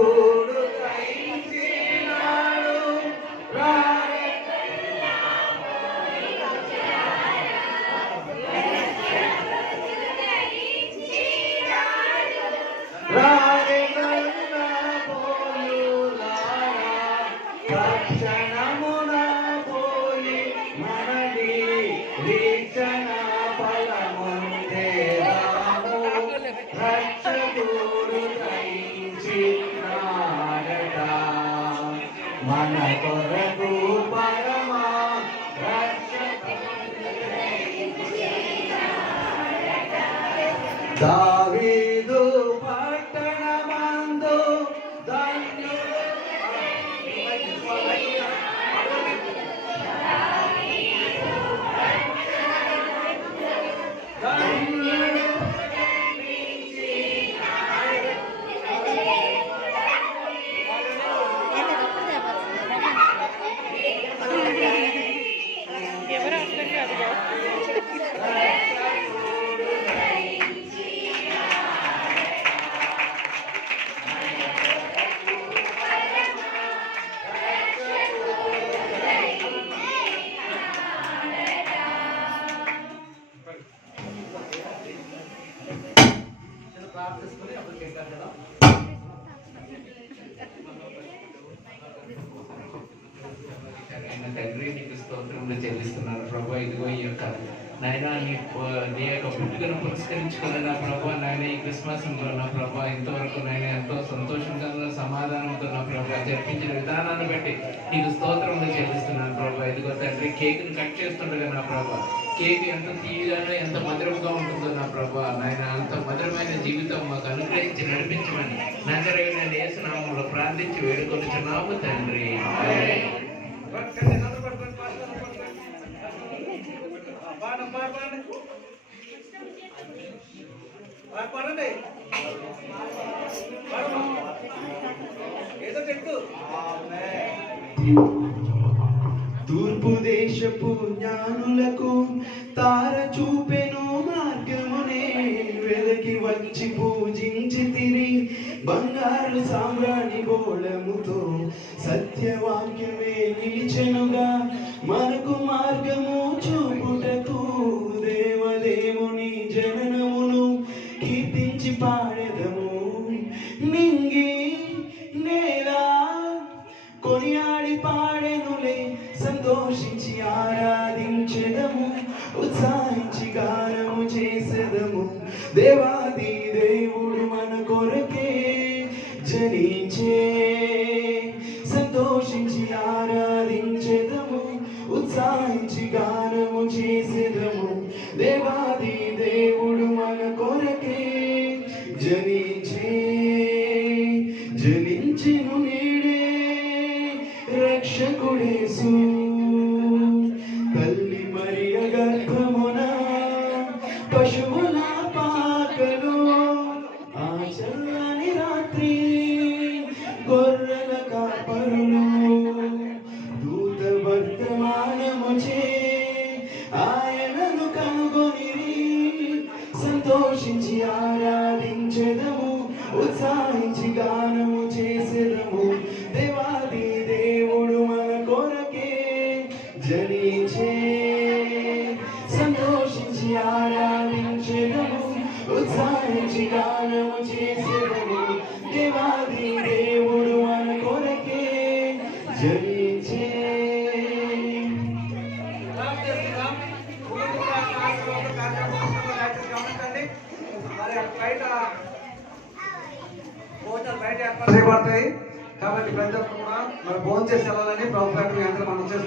రక్షకుడు దయించినాడు. రక్షణమున పోయి మనని వీక్షణ ఫలముందేరాము. రక్షకుడు దయించినాడట మన కొరకు పరమా దావీదు పట్టణమందు తండ్రి నీకు స్తోత్రములు చెల్లిస్తున్నాను ప్రభా. ఇదిగో ఈ యొక్క నాయన నీ యొక్క పుట్టుకను పురస్కరించుకున్న నా ప్రభా, నాయన ఈ క్రిస్మస్లో నా ప్రభా ఇంతవరకు నాయన ఎంతో సంతోషంగా సమాధానంతో నా ప్రభా జరిపించిన విధానాన్ని బట్టి నీకు స్తోత్రములు చెల్లిస్తున్నాను ప్రభా. ఇదిగో తండ్రి కేక్ను కట్ చేస్తుండగా నా ప్రభా, కేక్ ఎంత తీయగానో ఎంత మధురంగా ఉంటుందో నా ప్రభా, నాయన అంత మధురమైన జీవితం మాకు అనుగ్రహించి నడిపించమని నజరేయుడైన యేసు నామములో ప్రార్థించి వేడుకొనుచున్నాము తండ్రి. తూర్పు దేశపు జ్ఞానులకు తార చూపెను మార్గమునే వెదకి వచ్చి పూజించి తిరి బంగారు సామ్రాణి గోళముతో సత్యవాక్యమే నిలిచెనుగా మనకు మార్గము చూపుటకు దేవదేవుని జననమును కీర్తించి పాడెదము. నింగి నేల కొనియాడి పాడెనులే సంతోషించి ఆరాధించెదము, ఉత్సాహించి గానము చేసెదము. దేవాది దేవుడు మన కొరకే జనించే సంతోషించి ఆరాధించెదము, ఉత్సాహించి గానము చేసెదము. దేవాది దేవుడు మన కొరకే జనించే జనించెను నేడే రక్షకుడేసు. తల్లి మరియ గర్భమున పశువుల పాకలో ఆ చల్లని రాత్రి గొర్రెల కాపరులు దూత వర్తమానముచే ఆయనను కనుగొనిరి. సంతోషించి ఆరాధించెదము, ఉత్సాహించి గానము చేసెదము. దేవాది దేవుడు మన కొరకే జనించే సంతోషించి ఆరాధించెదము, ఉత్సాహించి గానము చేసెదము. దేవాది దేవుడు మన కొరకే జనించే. బయట ఏర్పాటు చేయబడతాయి కాబట్టి ప్రతి ఒక్కరు కూడా మరి భోజనం చేసి వెళ్ళాలని ప్రభుత్వం మనం